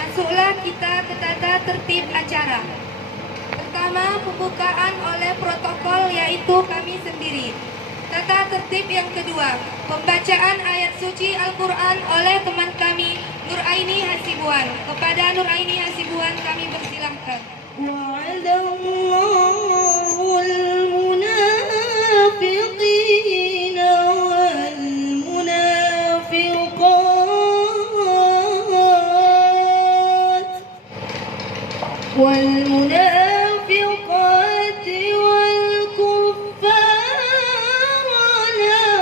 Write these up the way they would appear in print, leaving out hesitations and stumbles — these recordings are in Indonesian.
Masuklah kita ke tata tertib acara. Pertama, pembukaan oleh protokol yaitu kami sendiri. Tata tertib yang kedua, pembacaan ayat suci Al-Quran oleh teman kami Nuraini Hasibuan. Kepada Nuraini Hasibuan kami persilahkan. Wa'adallahu al-munafiqina والمنافقات والكفار نار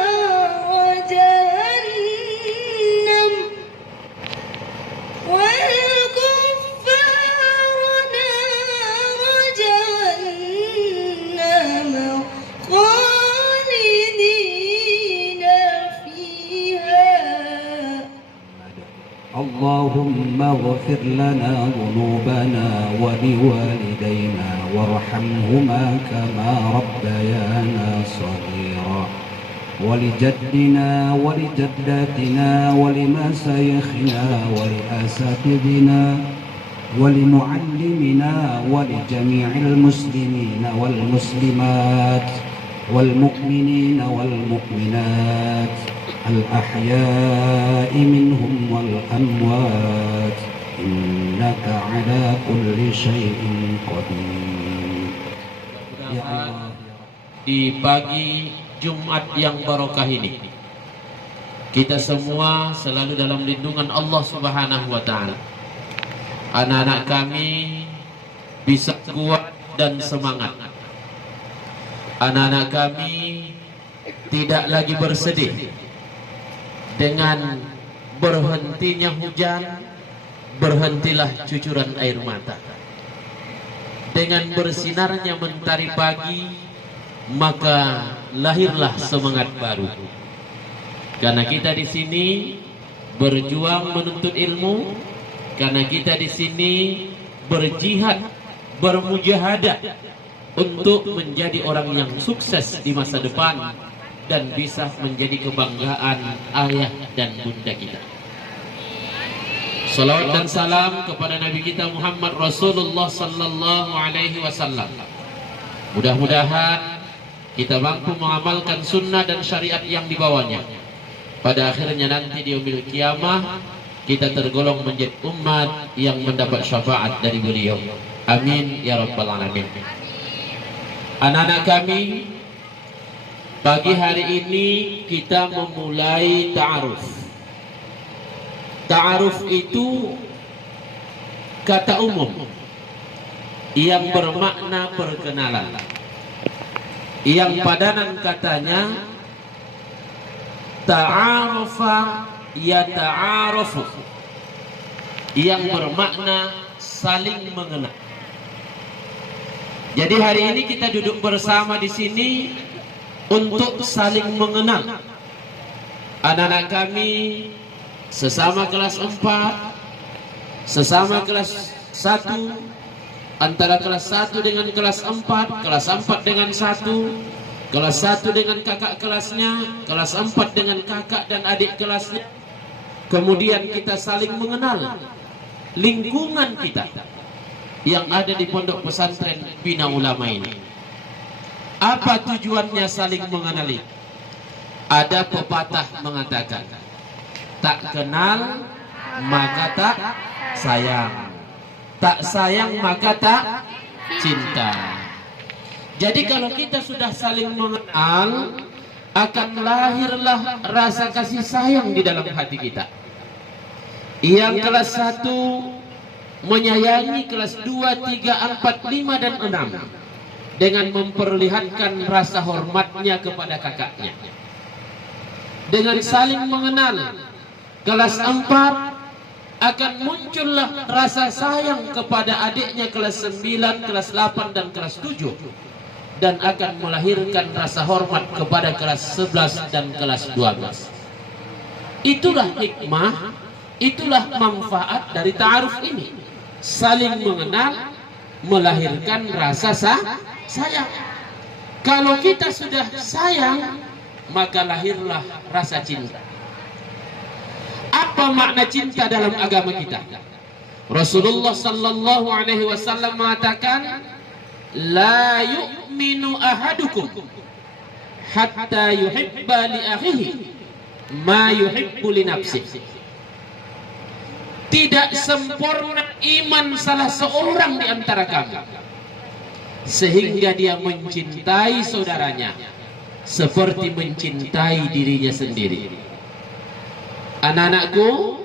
جهنم خالدين فيها. اللهم اغفر لنا ذنوبنا ولوالدينا وارحمهما كما ربيانا صغيرا ولجدنا ولجداتنا ولمشايخنا ولأساتذتنا ولمعلمنا ولجميع المسلمين والمسلمات والمؤمنين والمؤمنات الأحياء منهم والأموات إنك على كل شيء قدير. Ya Allah, di pagi Jumat yang barokah ini kita semua selalu dalam lindungan Allah Subhanahu wa taala. Anak-anak kami bisa kuat dan semangat. Anak-anak kami tidak lagi bersedih dengan berhentinya hujan, berhentilah cucuran air mata. Dengan bersinarnya mentari pagi, maka lahirlah semangat baru. Karena kita di sini berjuang menuntut ilmu, karena kita di sini berjihad, bermujahadah untuk menjadi orang yang sukses di masa depan dan bisa menjadi kebanggaan ayah dan bunda kita. Salawat dan salam kepada Nabi kita Muhammad Rasulullah sallallahu alaihi wasallam. Mudah-mudahan kita mampu mengamalkan sunnah dan syariat yang dibawanya. Pada akhirnya nanti di yaumil kiamah kita tergolong menjadi umat yang mendapat syafaat dari beliau. Amin ya rabbal alamin. Anak-anak kami, pagi hari ini kita memulai ta'aruf. Ta'aruf itu kata umum yang bermakna perkenalan. Yang padanan katanya ta'arufa yata'arufu, yang bermakna saling mengenal. Jadi hari ini kita duduk bersama di sini untuk saling mengenal. Anak-anak kami sesama kelas 4, sesama kelas 1, antara kelas 1 dengan kelas 4, kelas 4 dengan 1, kelas 1 dengan kakak kelasnya, kelas 4 dengan kakak dan adik kelasnya. Kemudian kita saling mengenal lingkungan kita yang ada di pondok pesantren Bina Ulama ini. Apa tujuannya saling mengenali? Ada pepatah mengatakan, tak kenal maka tak sayang, tak sayang maka tak cinta. Jadi kalau kita sudah saling mengenal, akan lahirlah rasa kasih sayang di dalam hati kita. Yang kelas 1 menyayangi kelas 2, 3, 4, 5 dan 6 dengan memperlihatkan rasa hormatnya kepada kakaknya. Dengan saling mengenal, kelas 4 akan muncullah rasa sayang kepada adiknya kelas 9, kelas 8 dan kelas 7, dan akan melahirkan rasa hormat kepada kelas 11 dan kelas 12. Itulah hikmah, itulah manfaat dari ta'aruf ini. Saling mengenal melahirkan rasa sayang. Kalau kita sudah sayang, maka lahirlah rasa cinta. Apa makna cinta dalam agama kita? Rasulullah sallallahu alaihi wasallam mengatakan, la yu'minu ahadukum hatta yuhibba li akhihi ma yuhibbu li nafsihi. Tidak sempurna iman salah seorang di antara kamu sehingga dia mencintai saudaranya seperti mencintai dirinya sendiri. Anak-anakku,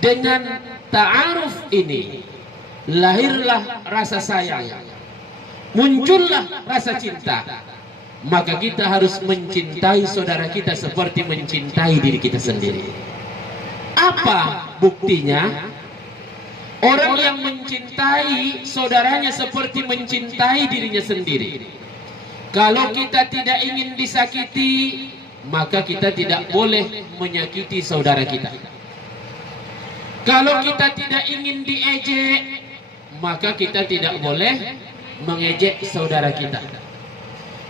dengan ta'aruf ini lahirlah rasa sayang, muncullah rasa cinta. Maka kita harus mencintai saudara kita seperti mencintai diri kita sendiri. Apa buktinya? Orang yang mencintai saudaranya seperti mencintai dirinya sendiri. Kalau kita tidak ingin disakiti, maka kita tidak boleh menyakiti saudara kita. Kalau kita tidak ingin diejek, maka kita tidak boleh mengejek saudara kita.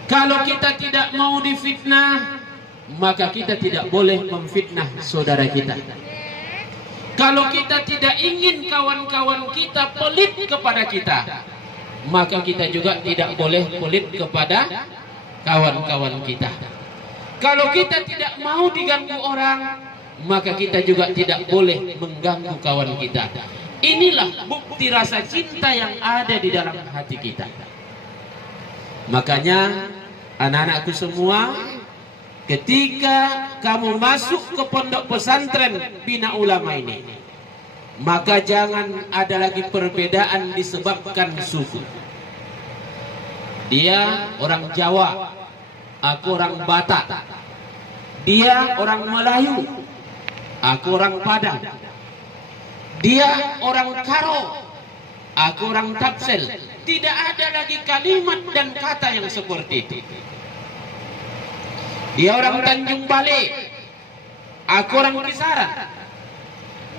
Kalau kita tidak mau difitnah, maka kita tidak boleh memfitnah saudara kita. Kalau kita tidak ingin kawan-kawan kita pelit kepada kita, maka kita juga tidak boleh pelit kepada kawan-kawan kita. Kalau kita tidak mau diganggu orang, maka kita juga tidak boleh mengganggu kawan kita. Inilah bukti rasa cinta yang ada di dalam hati kita. Makanya anak-anakku semua, ketika kamu masuk ke pondok pesantren Bina Ulama ini, maka jangan ada lagi perbedaan disebabkan suku. Dia orang Jawa, aku orang Batak. Dia orang Melayu, aku orang Padang. Dia orang Karo, aku orang Tapsel. Tidak ada lagi kalimat dan kata yang seperti itu. Dia orang Tanjung Balai, aku orang Kisaran.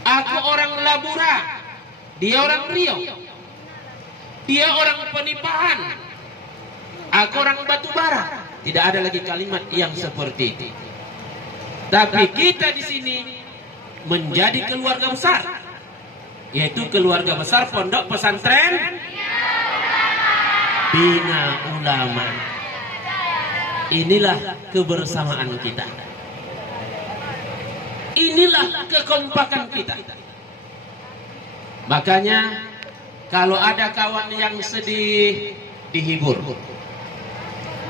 Aku orang Labura, dia orang Riau. Dia orang Penipahan, aku orang Batubara. Tidak ada lagi kalimat yang seperti itu. Tapi kita di sini menjadi keluarga besar, yaitu keluarga besar pondok pesantren Bina Ulama. Inilah kebersamaan kita. Inilah kekompakan kita. Makanya kalau ada kawan yang sedih, dihibur.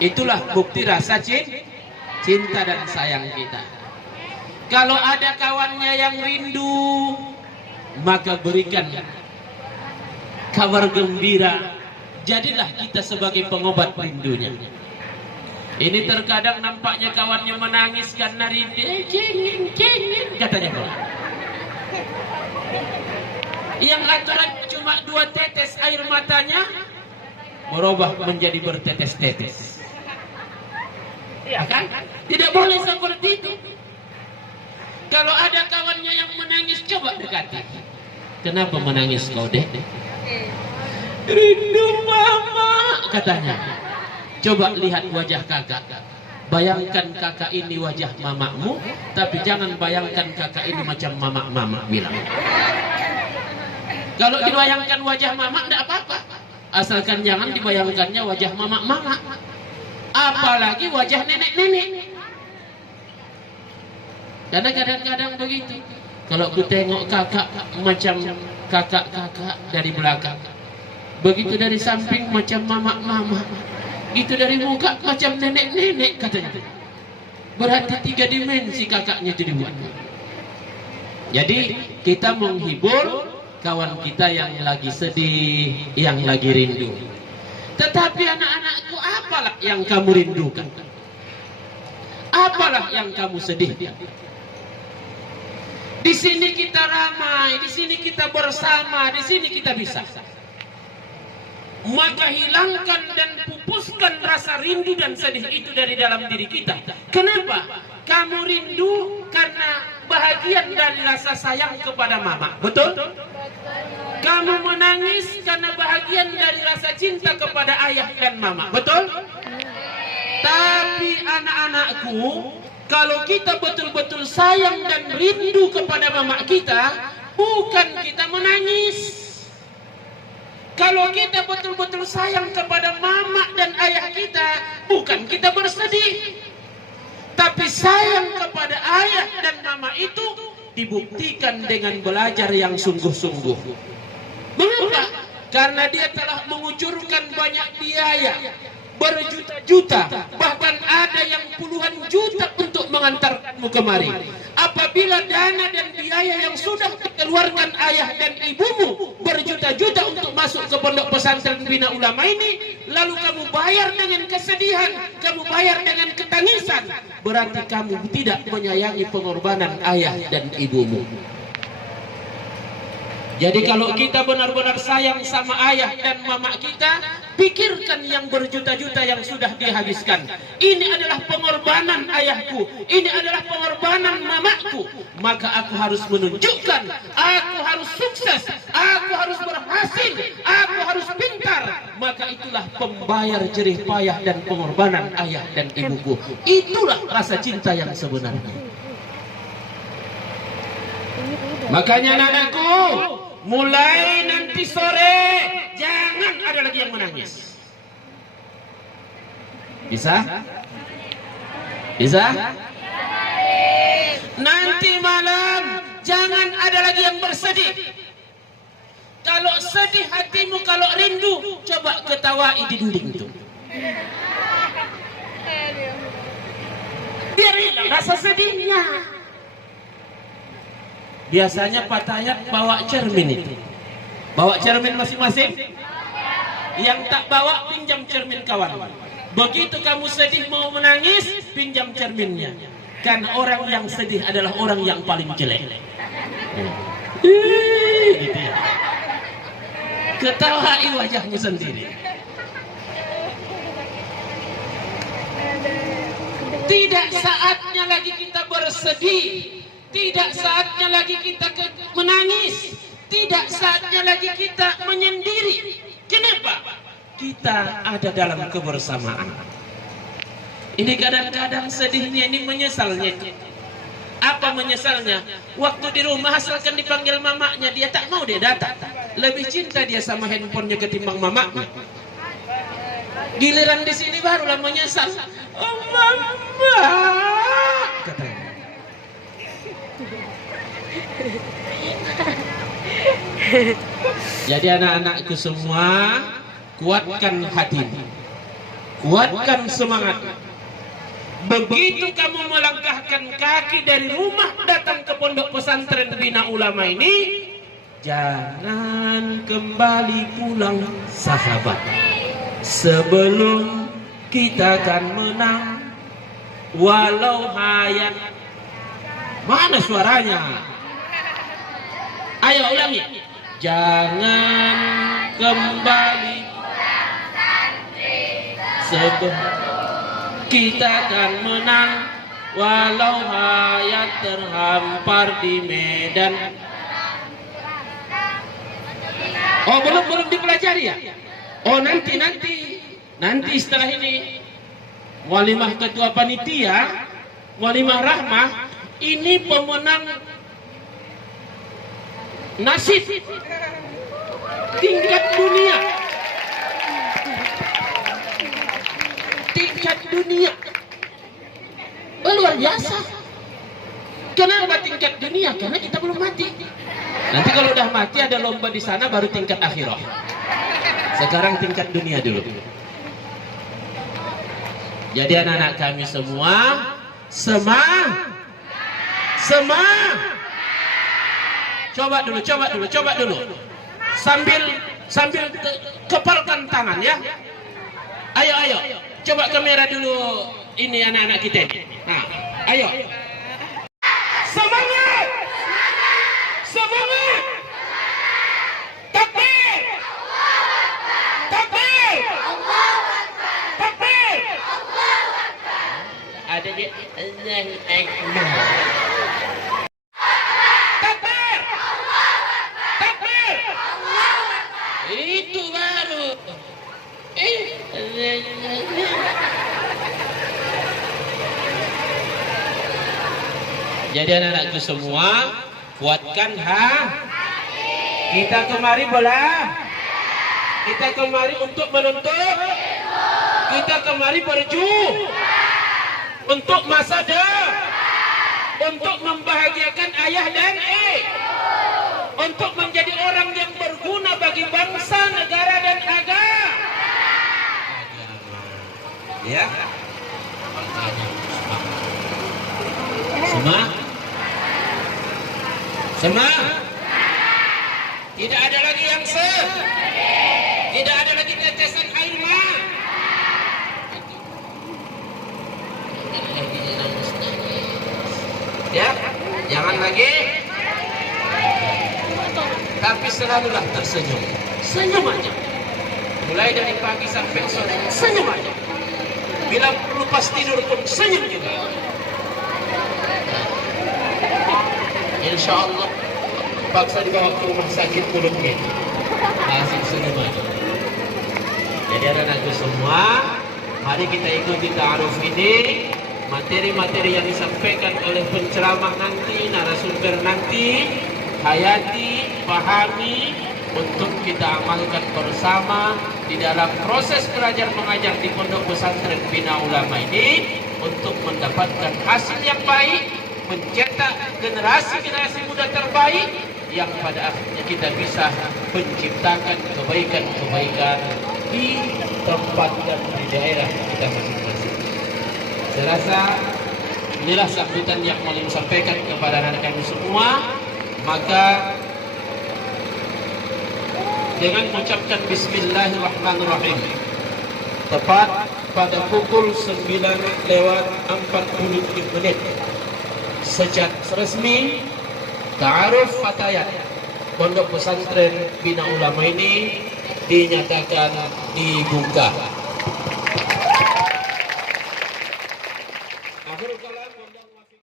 Itulah bukti rasa cinta dan sayang kita. Kalau ada kawannya yang rindu, maka berikan kabar gembira. Jadilah kita sebagai pengobat rindunya. Ini terkadang nampaknya kawannya menangis karena rindu, cengin, katanya. Yang aturan cuma 2 tetes air matanya berubah menjadi bertetes-tetes. Ya kan? Tidak boleh seperti itu. Kalau ada kawannya yang menangis, coba dekati. Kenapa menangis kau, Dek? Rindu mama, katanya. Coba lihat wajah kakak. Bayangkan kakak ini wajah mamamu, tapi jangan bayangkan kakak ini macam mama bilang. Kalau dibayangkan wajah mama, tidak apa-apa. Asalkan jangan dibayangkannya wajah mama. Apalagi wajah nenek-nenek. Karena kadang-kadang begitu. Kalau ku tengok kakak macam kakak-kakak dari belakang. Begitu dari samping macam mama. Gitu dari muka macam nenek-nenek katanya. Berarti 3 dimensi kakaknya itu dibuat. Jadi kita menghibur kawan kita yang lagi sedih, yang lagi rindu. Tetapi anak-anakku, apalah yang kamu rindukan? Apalah yang kamu sedih? Di sini kita ramai, di sini kita bersama, di sini kita bisa. Maka hilangkan dan pupuskan rasa rindu dan sedih itu dari dalam diri kita. Kenapa? Kamu rindu karena bahagian dari rasa sayang kepada mama. Betul? Kamu menangis karena bahagian dari rasa cinta kepada ayah dan mama. Betul? Tapi anak-anakku, kalau kita betul-betul sayang dan rindu kepada mama kita, bukan kita menangis. kita betul-betul sayang kepada mama dan ayah kita, bukan kita bersedih. Tapi sayang kepada ayah dan mama itu dibuktikan dengan belajar yang sungguh-sungguh. Mengapa? Karena dia telah mengucurkan banyak biaya, berjuta-juta, bahkan ada yang puluhan juta untuk mengantarkanmu kemari. Apabila dana dan biaya yang sudah dikeluarkan ayah dan ibumu berjuta-juta untuk masuk ke pondok pesantren Bina Ulama ini, lalu kamu bayar dengan kesedihan, kamu bayar dengan ketangisan, berarti kamu tidak menyayangi pengorbanan ayah dan ibumu. Jadi kalau kita benar-benar sayang sama ayah dan mama kita, pikirkan yang berjuta-juta yang sudah dihabiskan. Ini adalah pengorbanan ayahku, ini adalah pengorbanan mamaku. Maka aku harus menunjukkan, aku harus sukses, aku harus berhasil, aku harus pintar. Maka itulah pembayar jerih payah dan pengorbanan ayah dan ibuku. Itulah rasa cinta yang sebenarnya. Makanya anak-anakku, mulai nanti sore jangan ada lagi yang menangis. Bisa? Bisa? Nanti malam jangan ada lagi yang bersedih. Kalau sedih hatimu, kalau rindu, coba ketawai di dinding itu. Biar hilang rasa sedihnya. Biasanya Pak Tayat bawa cermin itu. Bawa cermin masing-masing. Yang tak bawa, pinjam cermin kawan. Begitu kamu sedih mau menangis, pinjam cerminnya. Kan orang yang sedih adalah orang yang paling jelek. Gitu ya. Ketawai wajahmu sendiri. Tidak saatnya lagi kita bersedih. Tidak saatnya lagi kita menangis. Tidak saatnya lagi kita menyendiri. Kenapa? Kita ada dalam kebersamaan. Ini kadang-kadang sedihnya, ini menyesalnya. Apa menyesalnya? Waktu di rumah asalkan dipanggil mamanya, dia tak mau dia datang. Lebih cinta dia sama handphonenya ketimbang mamanya. Giliran di sini barulah menyesal. Oh mama, katanya. Jadi anak-anakku semua, kuatkan hatimu, kuatkan semangat. Begitu kamu melangkahkan kaki dari rumah datang ke pondok pesantren Bina Ulama ini, jangan kembali pulang sahabat sebelum kita akan menang. Walau hayat. Mana suaranya? Ayo ulangi. Jangan kembali sebelum kita akan menang, walau hayat terhampar di medan. Oh belum dipelajari ya? Oh nanti setelah ini walimah ketua panitia, walimah rahmah, ini pemenang nasib tingkat dunia. Tingkat dunia. Luar biasa. Kenapa tingkat dunia? Karena kita belum mati. Nanti kalau udah mati ada lomba di sana baru tingkat akhirah. Sekarang tingkat dunia dulu. Jadi anak-anak kami semua semangat. Coba dulu. Sambil kepalkan tangan ya. Ayo. Coba kamera dulu ini anak-anak kita. Nah, ayo. Semangat. Takbir. Takbir. Takbir. Ada di Allahu Akbar. Takbir. Takbir. Itu baru. Jadi anak-anakku semua, kuatkan hati. Kita kemari bola. Kita kemari untuk menuntut. Kita kemari berjuang untuk masa depan, untuk membahagiakan ayah dan untuk menjadi orang yang berguna bagi bangsa, negara dan agama. Ya. Semua. Tidak ada lagi yang tidak ada lagi tetesan air mata. Ya, jangan lagi. Tapi selalulah tersenyum. Senyum aja. Mulai dari pagi sampai sore, senyum aja. Bila perlu pas tidur pun senyum juga. Insya Allah paksa dibawa ke rumah sakit mulutnya. Masih senyum aja. Jadi anak-anakku semua, mari kita ikuti ta'aruf ini. Materi-materi yang disampaikan oleh penceramah nanti, narasumber nanti, hayati, pahami, untuk kita amalkan bersama di dalam proses belajar mengajar di Pondok Pesantren Bina Ulama ini, untuk mendapatkan hasil yang baik, mencetak generasi-generasi muda terbaik yang pada akhirnya kita bisa menciptakan kebaikan-kebaikan di tempat dan di daerah kita masing-masing. Saya rasa inilah sambutan yang mau disampaikan kepada anak-anak kami semua. Maka dengan mengucapkan Bismillahirrahmanirrahim, tepat pada pukul 9:40 sejak resmi ta'aruf fatayat Pondok Pesantren Bina Ulama ini dinyatakan dibuka. Akhirul kalam.